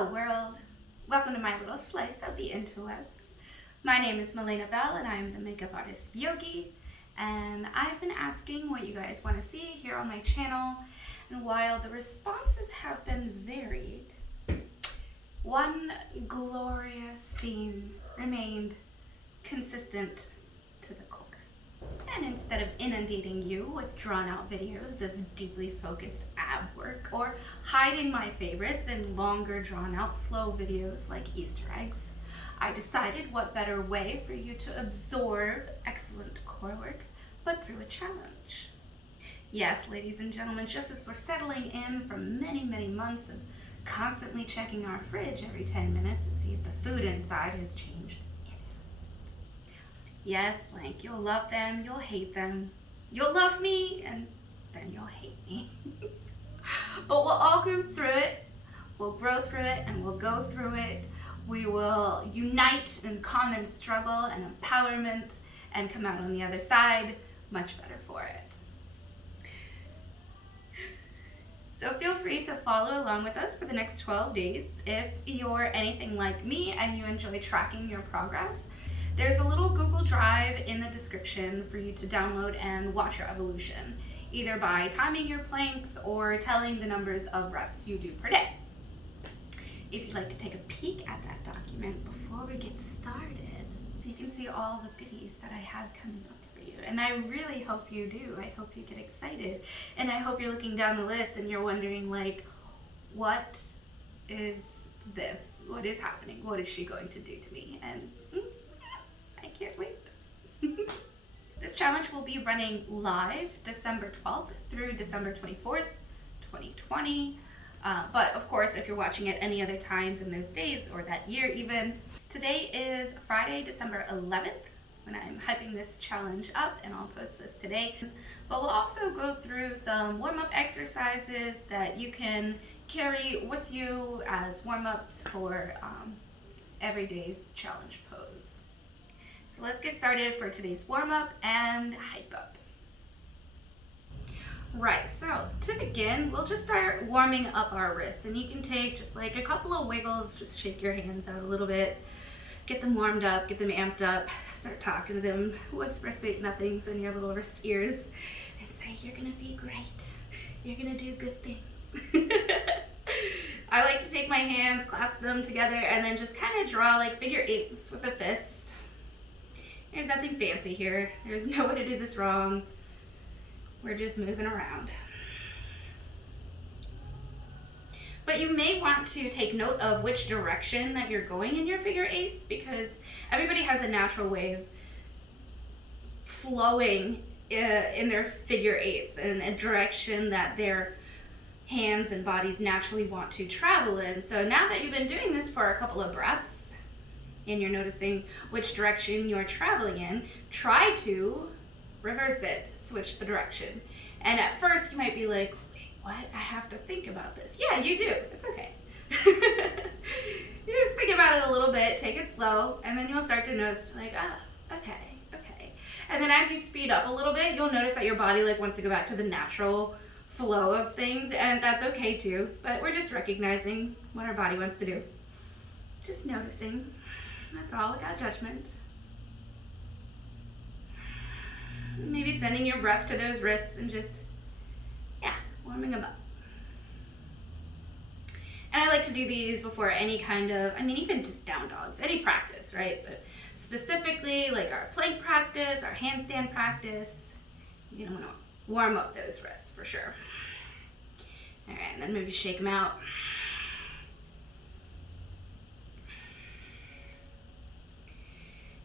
Hello world, welcome to my little slice of the interwebs. My name is Milena Bell and I am the makeup artist Yogi, and I've been asking what you guys want to see here on my channel, and while the responses have been varied, one glorious theme remained consistent to the core. And instead of inundating you with drawn-out videos of deeply focused ab work or hiding my favorites in longer drawn-out flow videos like Easter eggs, I decided what better way for you to absorb excellent core work but through a challenge. Yes, ladies and gentlemen, just as we're settling in from many months of constantly checking our fridge every 10 minutes to see if the food inside has changed, yes, blank. You'll love them, you'll hate them. You'll love me, and then you'll hate me. But we'll all go through it. We'll grow through it, and we'll go through it. We will unite in common struggle and empowerment and come out on the other side much better for it. So feel free to follow along with us for the next 12 days. If you're anything like me and you enjoy tracking your progress, there's a little Google Drive in the description for you to download and watch your evolution, either by timing your planks or telling the numbers of reps you do per day. If you'd like to take a peek at that document before we get started, so you can see all the goodies that I have coming up for you. And I really hope you do. I hope you get excited. And I hope you're looking down the list and you're wondering, like, what is this? What is happening? What is she going to do to me? And I can't wait. This challenge will be running live December 12th through December 24th, 2020. But of course, if you're watching it any other time than those days or that year even, today is Friday, December 11th, when I'm hyping this challenge up, and I'll post this today. But we'll also go through some warm-up exercises that you can carry with you as warm-ups for every day's challenge pose. So let's get started for today's warm-up and hype up. Right, so to begin, we'll just start warming up our wrists, and you can take just like a couple of wiggles, just shake your hands out a little bit, get them warmed up, get them amped up, start talking to them, whisper sweet nothings in your little wrist ears, and say, you're gonna be great, you're gonna do good things. I like to take my hands, clasp them together, and then just kind of draw like figure eights with a fist. There's nothing fancy here. There's no way to do this wrong. We're just moving around. But you may want to take note of which direction that you're going in your figure eights, because everybody has a natural way of flowing in their figure eights in a direction that their hands and bodies naturally want to travel in. So now that you've been doing this for a couple of breaths, and you're noticing which direction you're traveling in, try to reverse it, switch the direction. And at first you might be like, wait, what? I have to think about this. Yeah, you do. It's okay. You just think about it a little bit, take it slow, and then you'll start to notice, like, okay. And then as you speed up a little bit, you'll notice that your body like wants to go back to the natural flow of things, and that's okay too. But we're just recognizing what our body wants to do. Just noticing. That's all, without judgment. Maybe sending your breath to those wrists and just, warming them up. And I like to do these before any kind of, even just down dogs, any practice, right? But specifically like our plank practice, our handstand practice, you're gonna wanna warm up those wrists for sure. All right, and then maybe shake them out.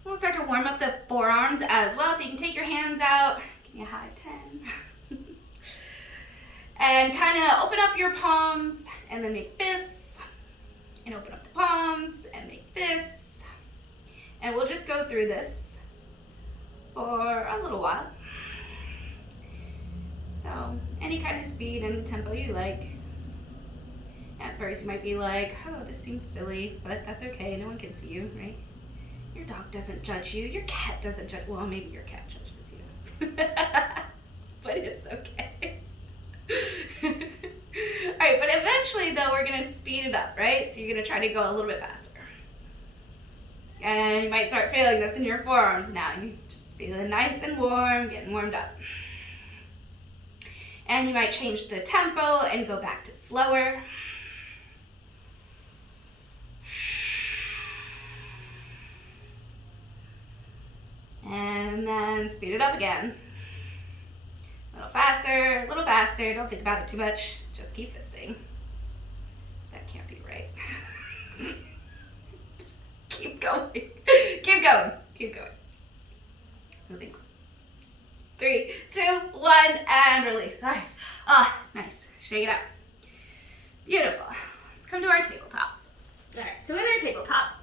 We'll start to warm up the forearms as well, so you can take your hands out, give me a high 10. And kind of open up your palms, and then make fists, and open up the palms, and make fists. And we'll just go through this for a little while. So, any kind of speed and tempo you like. At first you might be like, oh, this seems silly, but that's okay, no one can see you, right? Your dog doesn't judge you. Your cat doesn't judge. Well, maybe your cat judges you. But it's okay. right, but eventually though, we're gonna speed it up, right? So you're gonna try to go a little bit faster. And you might start feeling this in your forearms now. You just feeling nice and warm, getting warmed up. And you might change the tempo and go back to slower. And then speed it up again. A little faster, a little faster. Don't think about it too much. Just keep fisting. That can't be right. Keep going. Keep going. Keep going. Moving on. 3, 2, 1, and release. All right. Ah, nice. Shake it out. Beautiful. Let's come to our tabletop. All right. So in our tabletop,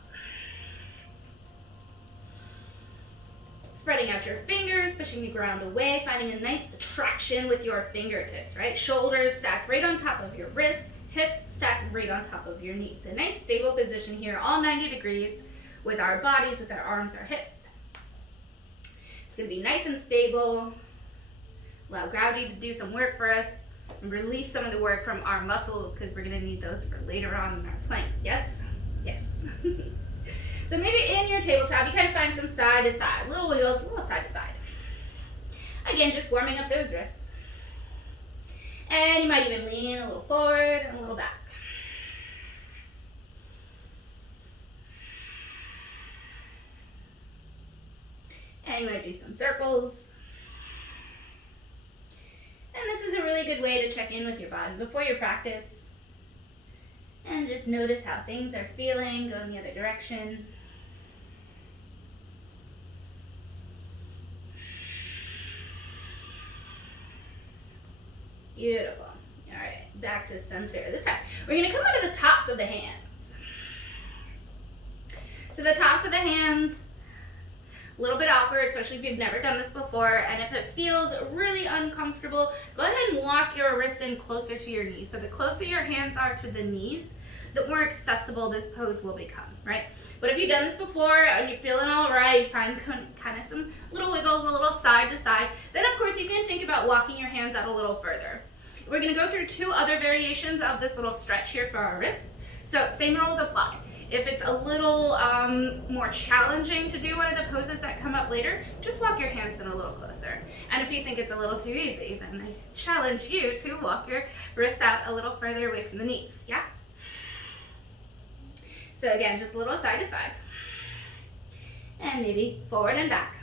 spreading out your fingers, pushing the ground away, finding a nice traction with your fingertips, right? Shoulders stacked right on top of your wrists, hips stacked right on top of your knees. So a nice stable position here, all 90 degrees with our bodies, with our arms, our hips. It's gonna be nice and stable. Allow gravity to do some work for us and release some of the work from our muscles because we're gonna need those for later on in our planks. Yes? Yes. So maybe in your tabletop, you kind of find some side to side, little wiggles, a little side to side. Again, just warming up those wrists. And you might even lean a little forward and a little back. And you might do some circles. And this is a really good way to check in with your body before your practice. And just notice how things are feeling, go in the other direction. Beautiful. All right, back to center. This time, we're gonna come onto the tops of the hands. So the tops of the hands, a little bit awkward, especially if you've never done this before, and if it feels really uncomfortable, go ahead and lock your wrists in closer to your knees. So the closer your hands are to the knees, the more accessible this pose will become, right? But if you've done this before and you're feeling all right, you find kind of some little wiggles, a little side to side, then of course you can think about walking your hands out a little further. We're gonna go through 2 other variations of this little stretch here for our wrists. So same rules apply. If it's a little more challenging to do one of the poses that come up later, just walk your hands in a little closer. And if you think it's a little too easy, then I challenge you to walk your wrists out a little further away from the knees, yeah? So again, just a little side to side. And maybe forward and back.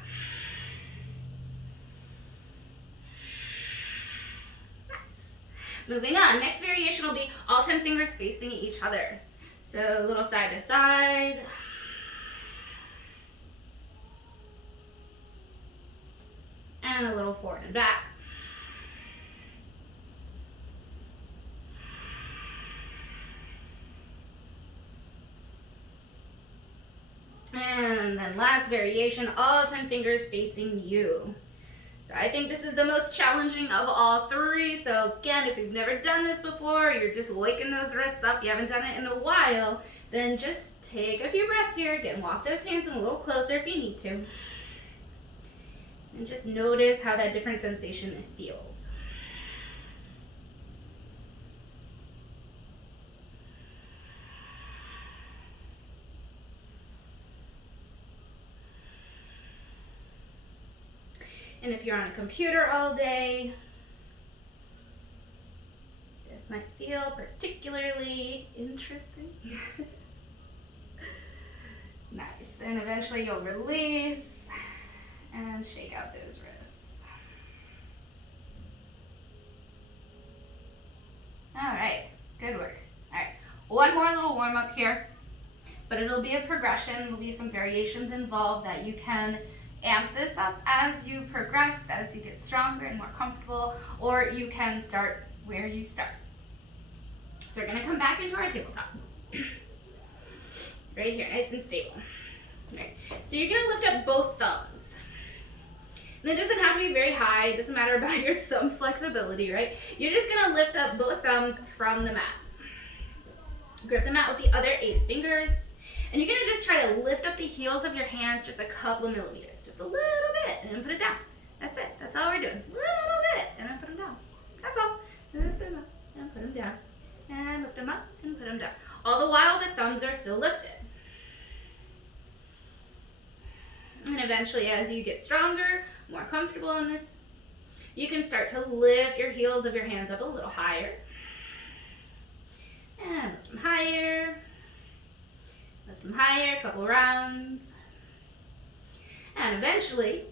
Nice. Moving on, next variation will be all 10 fingers facing each other. So a little side to side. And a little forward and back. And then last variation, all 10 fingers facing you. So I think this is the most challenging of all 3. So again, if you've never done this before, you're just waking those wrists up, you haven't done it in a while, then just take a few breaths here. Again, walk those hands in a little closer if you need to. And just notice how that different sensation feels. And if you're on a computer all day, this might feel particularly interesting. Nice, and eventually you'll release and shake out those wrists. All right, good work. All right, one more little warm up here, but it'll be a progression. There'll be some variations involved that you can amp this up as you progress, as you get stronger and more comfortable, or you can start where you start. So we're gonna come back into our tabletop. Right here, nice and stable. All right. So you're gonna lift up both thumbs. And it doesn't have to be very high, it doesn't matter about your thumb flexibility, right? You're just gonna lift up both thumbs from the mat. Grip the mat with the other 8 fingers. And you're gonna just try to lift up the heels of your hands just a couple of millimeters, just a little bit, and then put it down. That's it, that's all we're doing. A little bit, and then put them down. That's all. Lift them up and put them down. them up and put them down. All the while the thumbs are still lifted. And eventually, as you get stronger, more comfortable in this, you can start to lift your heels of your hands up a little higher. And lift them higher. Lift them higher, a couple rounds. And eventually,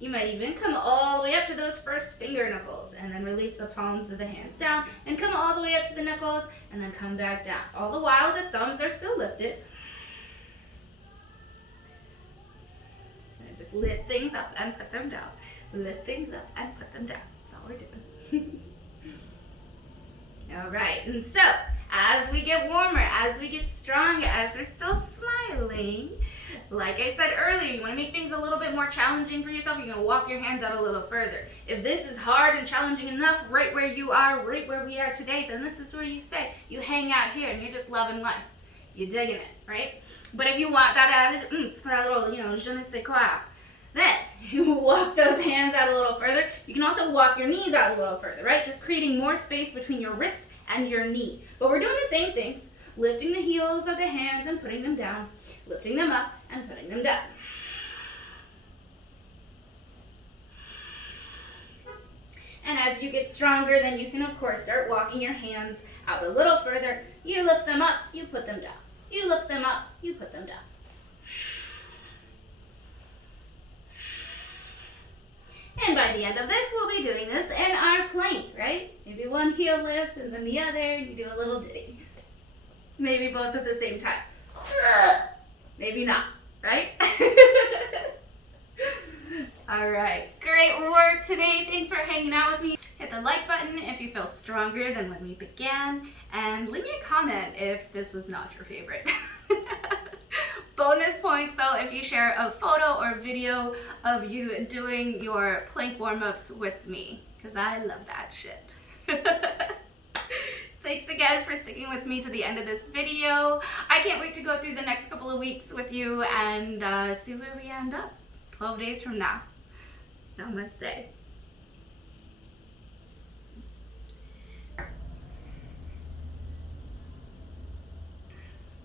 you might even come all the way up to those first finger knuckles and then release the palms of the hands down and come all the way up to the knuckles and then come back down. All the while, the thumbs are still lifted. So just lift things up and put them down. Lift things up and put them down. That's all we're doing. All right, and so as we get warmer, as we get stronger, as we're still smiling, like I said earlier, you want to make things a little bit more challenging for yourself. You're going to walk your hands out a little further. If this is hard and challenging enough, right where you are, right where we are today, then this is where you stay. You hang out here and you're just loving life. You're digging it, right? But if you want that added that little, je ne sais quoi, then you walk those hands out a little further. You can also walk your knees out a little further, right? Just creating more space between your wrist and your knee. But we're doing the same things, lifting the heels of the hands and putting them down, lifting them up and putting them down. And as you get stronger, then you can, of course, start walking your hands out a little further. You lift them up, you put them down. You lift them up, you put them down. And by the end of this, we'll be doing this in our plank, right? Maybe one heel lifts and then the other, you do a little ditty. Maybe both at the same time. Maybe not, right? All right, great work today. Thanks for hanging out with me. Hit the like button if you feel stronger than when we began, and leave me a comment if this was not your favorite. Bonus points though if you share a photo or video of you doing your plank warm-ups with me, because I love that shit. Thanks again for sticking with me to the end of this video. I can't wait to go through the next couple of weeks with you and see where we end up 12 days from now. Namaste.